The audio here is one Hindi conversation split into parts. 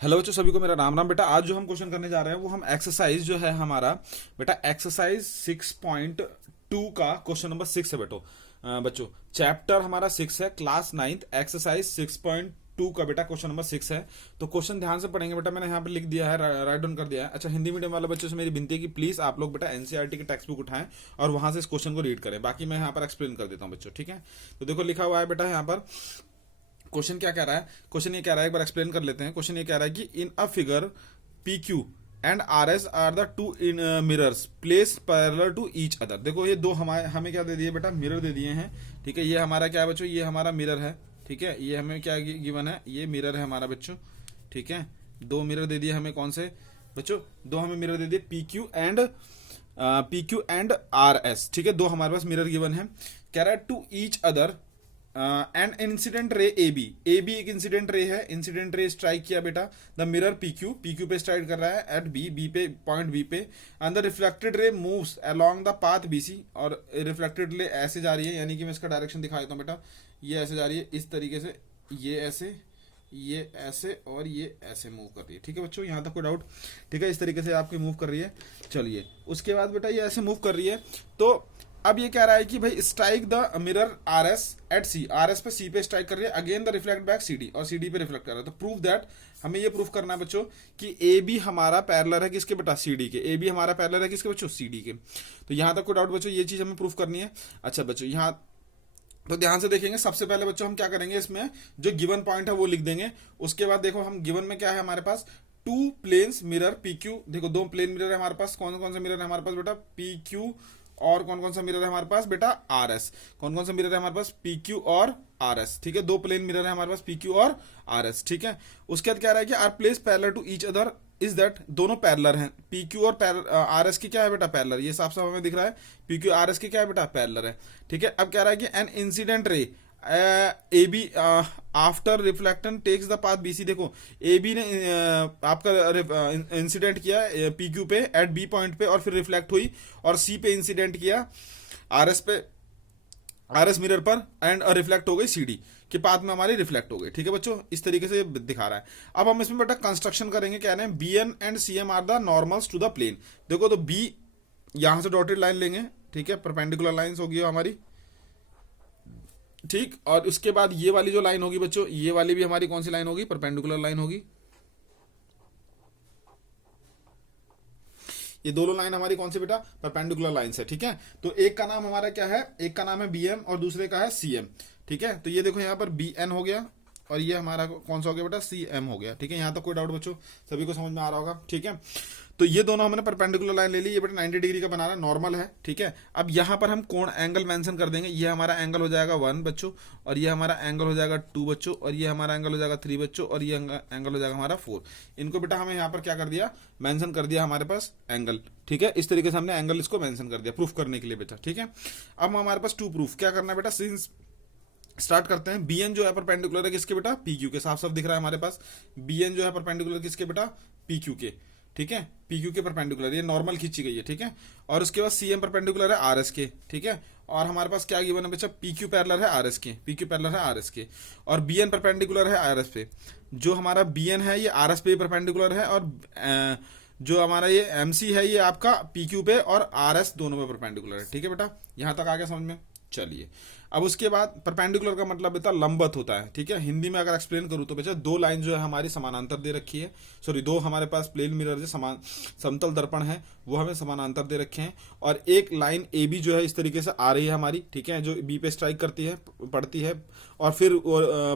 हेलो बच्चों, सभी को मेरा राम राम। बेटा आज जो हम क्वेश्चन करने जा रहे हैं वो हम एक्सरसाइज जो है हमारा बेटा एक्सरसाइज 6.2 का क्वेश्चन नंबर 6 है बेटो। बच्चों चैप्टर हमारा 6 है, क्लास 9th एक्सरसाइज 6.2 का बेटा क्वेश्चन नंबर 6 है। तो क्वेश्चन ध्यान से पढ़ेंगे बेटा, मैंने यहाँ पे लिख दिया है, राइट डाउन कर दिया है। अच्छा, हिंदी मीडियम वाले बच्चों से मेरी विनती है कि प्लीज आप लोग बेटा एनसीईआरटी की टेक्स्ट बुक उठाएं और वहां से इस क्वेश्चन को रीड करें। बाकी मैं यहाँ पर एक्सप्लेन कर देता हूँ बच्चों, ठीक है। तो देखो लिखा हुआ है बेटा यहाँ पर, क्वेश्चन क्या कह रहा है। क्वेश्चन ये कह रहा है, एक बार एक्सप्लेन कर लेते हैं। क्वेश्चन ये कह रहा है कि in a figure P Q and R S are the two in mirrors place parallel to each other. देखो ये दो हमारे हमें क्या दे दिए बेटा, मिरर दे दिए हैं, ठीक है। ये हमारा क्या है बच्चों, ये हमारा मिरर है, ठीक है। ये हमें क्या गिवन है, ये मिरर है हमारा बच्चों, ठीक है। दो मिरर दे दिए हमें, कौन से बच्चों, दो हमें मिरर दे दिए P Q and R S, ठीक है। दो हमारे पास मिरर गिवन है। कह रहा है to each other and incident ray A B एक इंसिडेंट रे है। इंसिडेंट रे स्ट्राइक किया बेटा द मिरर पी क्यू पे स्ट्राइक कर रहा है एट बी पे पॉइंट बी पे, and the reflected ray moves along the path B C. और रिफ्लेक्टेड रे ऐसे जा रही है, यानी कि मैं इसका डायरेक्शन दिखा देता हूँ बेटा। ये ऐसे जा रही है इस तरीके से, ये ऐसे और ये ऐसे मूव कर रही है, ठीक है बच्चों। यहाँ तक कोई डाउट, ठीक है। इस तरीके से आपकी मूव कर रही है। चलिए उसके बाद बेटा ये ऐसे मूव कर रही है। तो अब ये कह रहा है कि भाई strike the mirror R S at C, R S पे सी पे स्ट्राइक कर रही है, again the reflect back C D, और सी डी पे रिफ्लेक्ट कर रहा है। तो प्रूव दैट, हमें ये प्रूफ करना है बच्चों कि ए बी हमारा पैरेलल है किसके बेटा, सी डी के। ए बी हमारा पैरेलल है किसके बच्चों, सी डी के। तो यहां तक कोई डाउट बच्चों, ये चीज हमें प्रूफ करनी है। अच्छा बच्चों यहाँ तो ध्यान से देखेंगे, सबसे पहले बच्चों हम क्या करेंगे, इसमें जो गिवन पॉइंट है वो लिख देंगे। उसके बाद देखो हम गिवन में क्या है हमारे पास, two planes mirror P Q. देखो दो प्लेन मिरर है हमारे पास, कौन कौन से मिरर है हमारे पास बेटा, पी क्यू, और कौन कौन सा मिरर है हमारे पास बेटा, आर एस। कौन कौन सा मिरर है हमारे पास, पी क्यू और आर एस, ठीक है। दो प्लेन मिरर है हमारे पास पी क्यू और आर एस, ठीक है। उसके बाद क्या रहा है कि are placed parallel to each other is that, दोनों पैरेलल हैं। पी क्यू और आर एस की क्या है बेटा, पैरेलल। ये साफ साफ हमें दिख रहा है, पी क्यू आर एस की क्या है बेटा, पैरेलल है, ठीक है। अब कह रहा है कि an incident ray A B after reflection takes the path B C. देखो ए बी ने आपका इंसिडेंट किया पी क्यू पे एट बी पॉइंट पे, और फिर रिफ्लेक्ट हुई, और सी पे इंसिडेंट किया आर एस पे, आर एस मिरर पर, एंड रिफ्लेक्ट हो गई सी डी के पाथ में हमारी रिफ्लेक्ट हो गई, ठीक है बच्चों। इस तरीके से दिखा रहा है। अब हम इसमें बेटा कंस्ट्रक्शन करेंगे, क्या है, B N and C M are the normals to the plane. देखो तो बी यहां से डॉटेड लाइन लेंगे, ठीक है, परपेंडिकुलर लाइंस होगी हमारी, ठीक। और उसके बाद ये वाली जो लाइन होगी बच्चों, ये वाली भी हमारी कौन सी लाइन होगी, परपेंडिकुलर लाइन होगी। ये दोनों लाइन हमारी कौन सी बेटा, परपेंडिकुलर लाइंस है, ठीक है। तो एक का नाम हमारा क्या है, एक का नाम है बी एम और दूसरे का है सी एम, ठीक है। तो ये देखो यहाँ पर बी एन हो गया, और ये हमारा कौन सा हो गया बेटा, सी एम हो गया, ठीक है। यहाँ तक कोई डाउट बच्चों, सभी को समझ में आ रहा होगा, ठीक है। तो ये दोनों हमने परपेंडिकुलर लाइन ले ली, ये बेटा 90 डिग्री का बना रहा है, नॉर्मल है, ठीक है। अब यहाँ पर हम कोण एंगल मेंशन कर देंगे। ये हमारा एंगल हो जाएगा 1 बच्चों, और ये हमारा एंगल हो जाएगा 2 बच्चों, और ये हमारा एंगल हो जाएगा 3 बच्चों, और ये एंगल हो जाएगा हमारा 4। इनको बेटा हमें यहाँ पर क्या कर दिया, मेंशन कर दिया हमारे पास एंगल, ठीक है। इस तरीके से हमने एंगल इसको मेंशन कर दिया प्रूफ करने के लिए बेटा, ठीक है। अब हमारे पास 2 प्रूफ क्या करना है बेटा, सिंस स्टार्ट करते हैं। बी एन जो है परपेंडिकुलर है किसके बेटा, पी क्यू के, साफ साफ दिख रहा है हमारे पास। बी एन जो है परपेंडिकुलर किसके बेटा, पी क्यू के, ठीक है। पी क्यू के परपेंडिकुलर, ये नॉर्मल खींची गई है, ठीक है। और उसके बाद सी एम परपेंडिकुलर है आर एस के, ठीक है। और हमारे पास क्या गिवन है बच्चा, पी क्यू पैरेलल है आर एस के, पी क्यू पैरेलल है आर एस के, और बी एन परपेंडिकुलर है आर एस पे। जो हमारा बी एन है ये आर एस पे परपेंडिकुलर है, और जो हमारा ये एम सी है ये आपका पी क्यू पे और आर एस दोनों पे परपेंडिकुलर है, ठीक है बेटा। यहां तक आ गया समझ में। चलिए अब उसके बाद परपेंडिकुलर का मतलब बेटा लंबवत होता है, ठीक है। हिंदी में अगर एक्सप्लेन करूं तो बेटा दो लाइन जो है हमारी समानांतर दे रखी है, सॉरी दो हमारे पास प्लेन मिरर जो समतल दर्पण है वो हमें समानांतर दे रखे हैं, और एक लाइन ए बी जो है इस तरीके से आ रही है हमारी, ठीक है, जो बी पे स्ट्राइक करती है पड़ती है, और फिर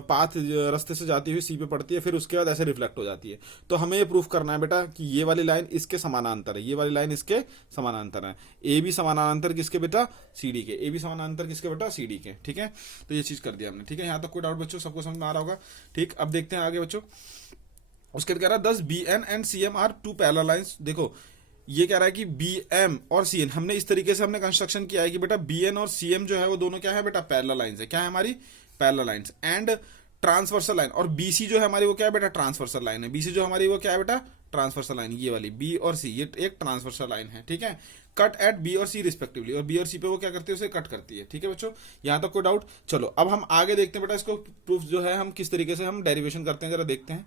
पाथ रास्ते से जाती हुई सी पे पड़ती है, फिर उसके बाद ऐसे रिफ्लेक्ट हो जाती है। तो हमें ये प्रूफ करना है बेटा कि ये वाली लाइन इसके समानांतर है, ये वाली लाइन इसके समानांतर है। ए बी समानांतर किसके बेटा, सी डी के, ए बी समानांतर किसके बेटा, सी डी के, ठीक है। तो ये चीज कर दिया हमने, ठीक है। यहां तक कोई डाउट बच्चों, सबको समझ में आ रहा होगा, ठीक। अब देखते हैं आगे बच्चों। उसके बाद कह रहा है thus B N and C M are two parallel lines. देखो ये कह रहा है कि बी एम और सी एन, हमने इस तरीके से हमने कंस्ट्रक्शन किया है कि बेटा बी एन और सी एम जो है वो दोनों क्या है बेटा, पैरेलल लाइंस है। क्या है हमारी, parallel lines, and transversal line. और बीसी जो है हमारी वो क्या है बेटा, ट्रांसवर्सल लाइन है। बीसी जो हमारी वो क्या है बेटा, ट्रांसवर्सल लाइन, ये वाली बी और सी, ये एक ट्रांसवर्सल लाइन है, ठीक है। कट एट बी और सी रिस्पेक्टिवली, और बी और सी पे वो क्या करती है, उसे कट करती है, ठीक है बच्चों। यहां तक कोई डाउट। चलो अब हम आगे देखते हैं बेटा इसको प्रूफ जो है हम किस तरीके से हम डेरिवेशन करते हैं, जरा देखते हैं।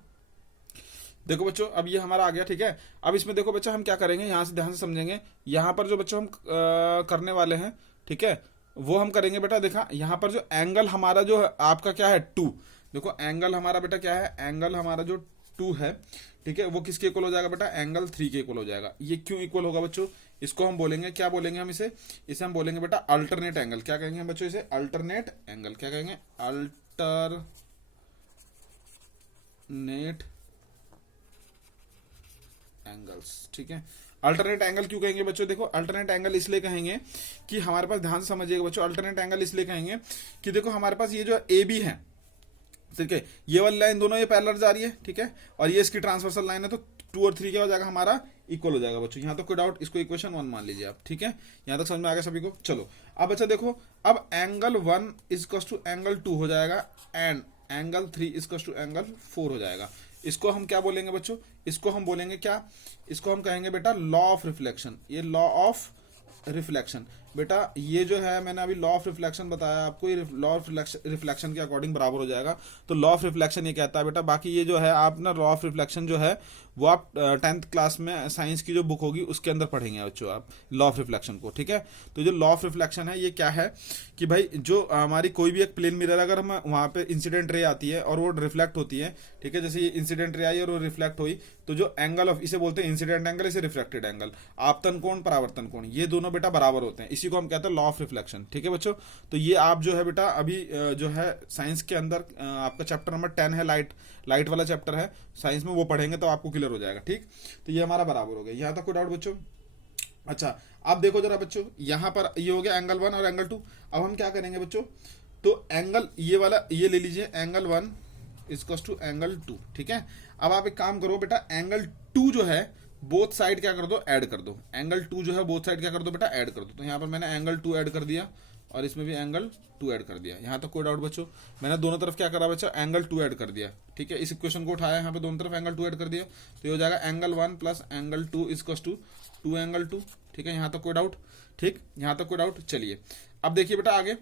देखो बच्चों अब ये हमारा आ गया, ठीक है। अब इसमें देखो बच्चों हम क्या करेंगे, यहाँ से ध्यान से समझेंगे। यहाँ पर जो बच्चों हम करने वाले हैं, ठीक है, वो हम करेंगे बेटा। देखा यहाँ पर जो एंगल हमारा जो है आपका क्या है 2, देखो एंगल हमारा बेटा क्या है, एंगल हमारा जो 2 है, ठीक है, वो किसके इक्वल हो जाएगा बेटा, एंगल 3 के इक्वल हो जाएगा। ये क्यों इक्वल होगा बच्चों, इसको हम बोलेंगे, क्या बोलेंगे हम इसे हम बोलेंगे बेटा अल्टरनेट एंगल। क्या कहेंगे हम बच्चों इसे, अल्टरनेट एंगल। क्या कहेंगे, अल्टरनेट एंगल्स, ठीक है। अल्टरनेट एंगल क्यों कहेंगे बच्चों, देखो अल्टरनेट एंगल इसलिए कहेंगे कि हमारे पास, ध्यान से समझिएगा बच्चों, अल्टरनेट एंगल इसलिए कहेंगे कि देखो हमारे पास ये जो ए बी है, ठीक है, ये वाली लाइन दोनों ये पैरेलल जा रही है, ठीक है, और ये इसकी ट्रांसवर्सल लाइन है, तो 2 और 3 क्या हो जाएगा हमारा, इक्वल हो जाएगा बच्चों। यहाँ तक कोई डाउट, इसको इक्वेशन 1 मान लीजिए आप, ठीक है, यहाँ तक समझ में आ गया सभी को। चलो अब बच्चा देखो, अब एंगल 1 इजकस टू एंगल 2 हो जाएगा, and angle 3 is equals to angle 4 हो जाएगा। इसको हम क्या बोलेंगे बच्चों, इसको हम बोलेंगे क्या, इसको हम कहेंगे बेटा लॉ ऑफ रिफ्लेक्शन। ये लॉ ऑफ रिफ्लेक्शन बेटा, ये जो है मैंने अभी लॉ ऑफ रिफ्लेक्शन बताया आपको, ये लॉ ऑफ रिफ्लेक्शन के अकॉर्डिंग बराबर हो जाएगा। तो लॉ ऑफ रिफ्लेक्शन ये कहता है बेटा, बाकी ये जो है आप ना लॉ ऑफ रिफ्लेक्शन जो है वो आप 10th क्लास में साइंस की जो बुक होगी उसके अंदर पढ़ेंगे बच्चों आप लॉ ऑफ रिफ्लेक्शन को, ठीक है। तो जो लॉ ऑफ रिफ्लेक्शन है ये क्या है कि भाई जो हमारी कोई भी एक प्लेन मिरर, अगर हम वहां पे इंसिडेंट रे आती है और वो रिफ्लेक्ट होती है, ठीक है, जैसे ये इंसिडेंट रे आई और वो रिफ्लेक्ट हुई, तो जो एंगल ऑफ, इसे बोलते हैं इंसिडेंट एंगल, इसे रिफ्लेक्टेड एंगल, आपतन कोण परावर्तन कोण, ये दोनों बेटा बराबर होते हैं, इसी को हम कहते हैं लॉ ऑफ रिफ्लेक्शन, ठीक है बच्चों। तो ये आप जो है बेटा अभी जो है साइंस के अंदर आपका चैप्टर नंबर 10 है, लाइट वाला चैप्टर है साइंस में, वो पढ़ेंगे तो आपको क्लियर हो जाएगा, ठीक। तो ये हमारा बराबर हो गया, यहाँ तक कोई डाउट बच्चों। अच्छा अब देखो जरा बच्चों, यहाँ पर ये हो गया एंगल 1 और एंगल 2। अब हम क्या करेंगे बच्चों, तो एंगल ये वाला ये ले लीजिए, एंगल 1 इजकस टू एंगल 2, ठीक है। अब आप एक काम करो बेटा, एंगल 2 जो है बोथ साइड क्या कर दो, ऐड कर दो। एंगल 2 जो है बोथ साइड क्या कर दो बेटा, ऐड कर दो। तो यहाँ पर मैंने एंगल 2 ऐड कर दिया और इसमें भी एंगल 2 ऐड कर दिया। यहाँ तक कोई डाउट बच्चों, मैंने दोनों तरफ क्या करा बच्चा, एंगल 2 ऐड कर दिया, ठीक है। इस इक्वेशन को उठाया, यहाँ पे दोनों तरफ एंगल 2 ऐड कर दिया, तो ये हो जाएगा angle 1 plus angle 2 is equals to 2 angle 2, ठीक है। यहाँ तक कोई डाउट, ठीक, यहाँ तक कोई डाउट। चलिए अब देखिए बेटा आगे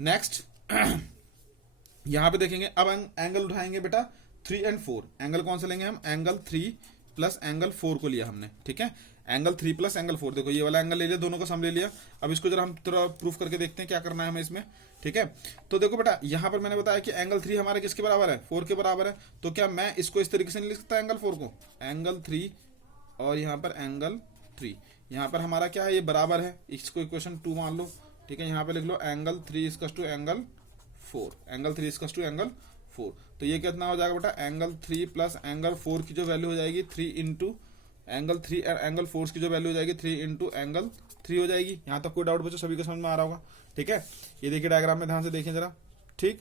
नेक्स्ट यहाँ पे देखेंगे, अब एंगल उठाएंगे बेटा 3 और 4। एंगल कौन सा लेंगे हम, एंगल 3 प्लस एंगल 4 को लिया हमने, ठीक है। एंगल 3 प्लस एंगल 4, देखो ये वाला एंगल ले लिया, दोनों को सम ले लिया। अब इसको जरा हम थोड़ा प्रूफ करके देखते हैं क्या करना है हमें इसमें, ठीक है। तो देखो बेटा यहाँ पर मैंने बताया कि एंगल 3 हमारे किसके बराबर है, 4 के बराबर है। तो क्या मैं इसको इस तरीके से नहीं लिख सकता एंगल 4 को, एंगल 3 और यहाँ पर एंगल 3, यहाँ पर हमारा क्या है, ये बराबर है, इसको इक्वेशन 2 मान लो, ठीक है। यहाँ पे लिख लो angle 3 is equals to angle 4, angle 3 is equals to angle 4। तो ये कितना हो जाएगा बेटा, एंगल 3 प्लस एंगल 4 की जो वैल्यू हो जाएगी 3 इंटू एंगल 3 और एंगल 4 की जो वैल्यू हो जाएगी 3 इंटू एंगल 3 हो जाएगी। यहाँ तक कोई डाउट बच्चों, सभी को समझ में आ रहा होगा, ठीक है। ये देखिए डायग्राम में ध्यान से देखें जरा, ठीक,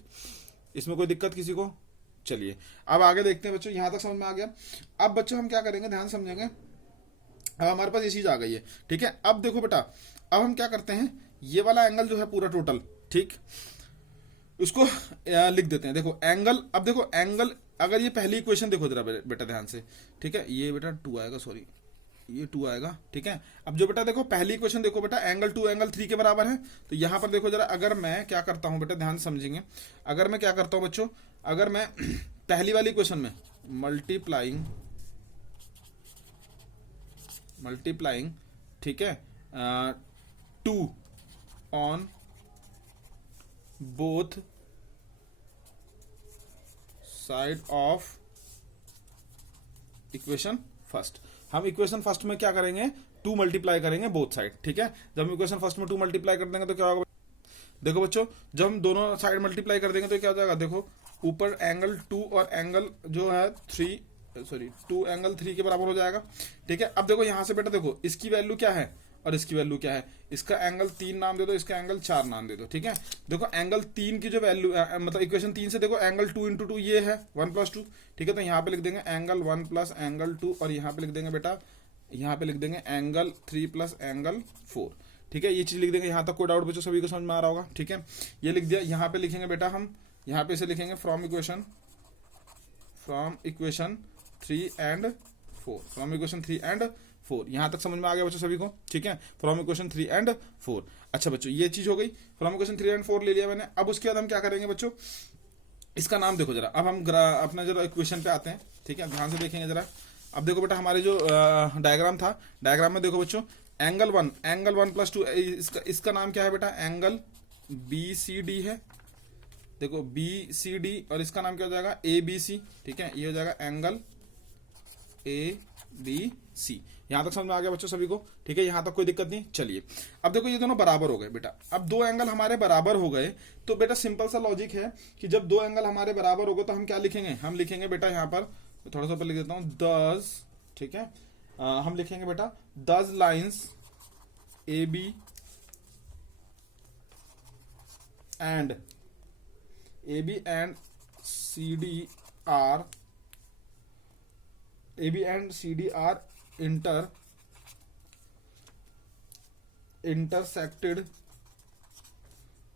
इसमें कोई दिक्कत किसी को। चलिए अब आगे देखते हैं बच्चों, यहाँ तक समझ में आ गया। अब बच्चों हम क्या करेंगे, ध्यान समझेंगे। अब हमारे पास ये चीज आ गई है, ठीक है। अब देखो बेटा, अब हम क्या करते हैं, ये वाला एंगल जो है पूरा टोटल, ठीक, उसको लिख देते हैं। देखो एंगल, अब देखो एंगल, अगर ये पहली इक्वेशन देखो जरा बेटा ध्यान से, ठीक है, ये बेटा 2 आएगा, सॉरी ये 2 आएगा, ठीक है। अब जो बेटा देखो पहली इक्वेशन देखो बेटा, एंगल 2 एंगल 3 के बराबर है। तो यहां पर देखो जरा, अगर मैं क्या करता हूं बेटा, ध्यान समझेंगे, अगर मैं क्या करता हूं बच्चों, अगर मैं पहली वाली इक्वेशन में मल्टीप्लाइंग, ठीक है, 2 on both side of equation first, हम इक्वेशन फर्स्ट में क्या करेंगे, 2 मल्टीप्लाई करेंगे बोथ साइड, ठीक है। जब हम इक्वेशन फर्स्ट में 2 मल्टीप्लाई कर देंगे तो क्या होगा, देखो बच्चों जब हम दोनों साइड मल्टीप्लाई कर देंगे तो क्या हो जाएगा, देखो ऊपर एंगल 2 और एंगल जो है 2 एंगल 3 के बराबर हो जाएगा, ठीक है। अब देखो यहां से बेटा देखो इसकी वैल्यू क्या है और इसकी वैल्यू क्या है, इसका एंगल 3 नाम दे दो, इसका एंगल 4 नाम दे दो, ठीक है। देखो एंगल 3 की जो वैल्यू मतलब इक्वेशन 3 से देखो एंगल 2 इंटू 2 ये है 1 प्लस 2, ठीक है। तो यहाँ पे लिख देंगे एंगल 1 प्लस एंगल 2 और यहाँ पे लिख देंगे बेटा, यहाँ पे लिख देंगे एंगल 3 प्लस एंगल 4, ठीक है। ये चीज लिख देंगे। यहाँ तक कोई डाउट बच्चों सभी को समझ में आ रहा होगा, ठीक है। ये लिख दिया। यहाँ पे लिखेंगे बेटा हम, यहाँ पे इसे लिखेंगे from equation 3 and 4, from equation 3 and 4। यहां तक समझ में आ गया बच्चों सभी को, ठीक है, फ्रॉम इक्वेशन 3 एंड 4। अच्छा बच्चों ये चीज हो गई, फ्रॉम इक्वेशन 3 एंड 4 ले लिया मैंने। अब उसके बाद हम क्या करेंगे बच्चों, इसका नाम देखो जरा। अब हम अपना जरा इक्वेशन पे आते हैं, ठीक है, ध्यान से देखेंगे जरा। अब देखो बेटा हमारे जो डायग्राम था, डायग्राम में देखो बच्चों एंगल 1 + 2, इसका नाम क्या है बेटा, एंगल BCD है। देखो BCD, और इसका नाम क्या हो जाएगा, ABC। ठीक है, ये हो जाएगा एंगल ABC। यहां तक समझ में आ गया बच्चों सभी को? ठीक है, यहां तक कोई दिक्कत नहीं। चलिए अब देखो ये दोनों बराबर हो गए बेटा। अब दो एंगल हमारे बराबर हो गए तो बेटा सिंपल सा लॉजिक है कि जब दो एंगल हमारे बराबर हो गए तो हम क्या लिखेंगे, हम लिखेंगे बेटा यहाँ पर थोड़ा सा ऊपर लिख देता हूं 10। ठीक है, हम लिखेंगे बेटा 10 lines AB and CD are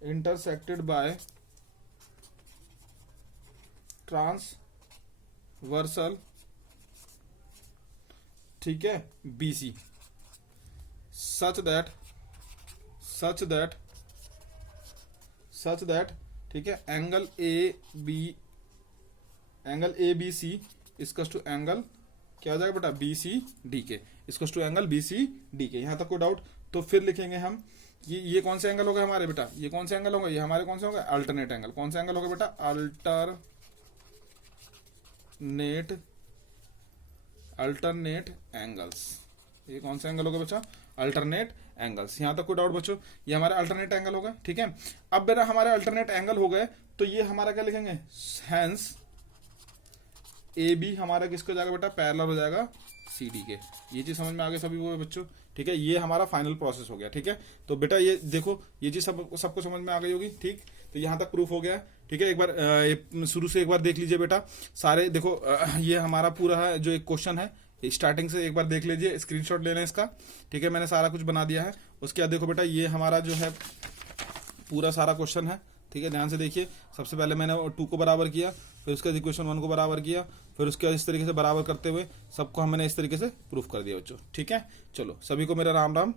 intersected by transversal, ठीक है, BC such that ठीक है एंगल ABC इसकस टू एंगल क्या हो जाएगा बेटा, BCDK इसकस टू एंगल BCDK। यहां तक कोई डाउट? तो फिर लिखेंगे हम ये कौन से एंगल हो गए हमारे बेटा, ये कौन से एंगल होंगे, ये हमारे कौन से होंगे, अल्टरनेट एंगल। कौन से एंगल होगा बेटा, अल्टरनेट एंगल्स। ये कौन सा एंगल होगा बच्चा, अल्टरनेट एंगल्स। यहां तक कोई डाउट बच्चों? ये हमारे अल्टरनेट एंगल होगा। ठीक है, अब बेटा हमारे अल्टरनेट एंगल हो गए तो ये हमारा क्या लिखेंगे, हेंस AB हमारा किसको जाएगा बेटा, पैरेलल हो जाएगा CD के। ये चीज समझ में आ गई सभी को बच्चों? ठीक है, ये हमारा फाइनल प्रोसेस हो गया। ठीक है, तो बेटा ये देखो ये चीज सबको समझ में आ गई होगी। ठीक, तो यहाँ तक प्रूफ हो गया। ठीक है, एक बार शुरू से एक बार देख लीजिए बेटा सारे। देखो ये हमारा पूरा है जो एक क्वेश्चन है, स्टार्टिंग से एक बार देख लीजिए, स्क्रीनशॉट ले लें इसका। ठीक है, मैंने सारा कुछ बना दिया है। उसके बाद देखो बेटा ये हमारा जो है पूरा सारा क्वेश्चन है। ठीक है, ध्यान से देखिए। सबसे पहले मैंने 2 को बराबर किया, फिर उसके बाद इक्वेशन 1 को बराबर किया, फिर उसके बाद इस तरीके से बराबर करते हुए सबको मैंने इस तरीके से प्रूफ कर दिया बच्चों। ठीक है, चलो सभी को मेरा राम राम।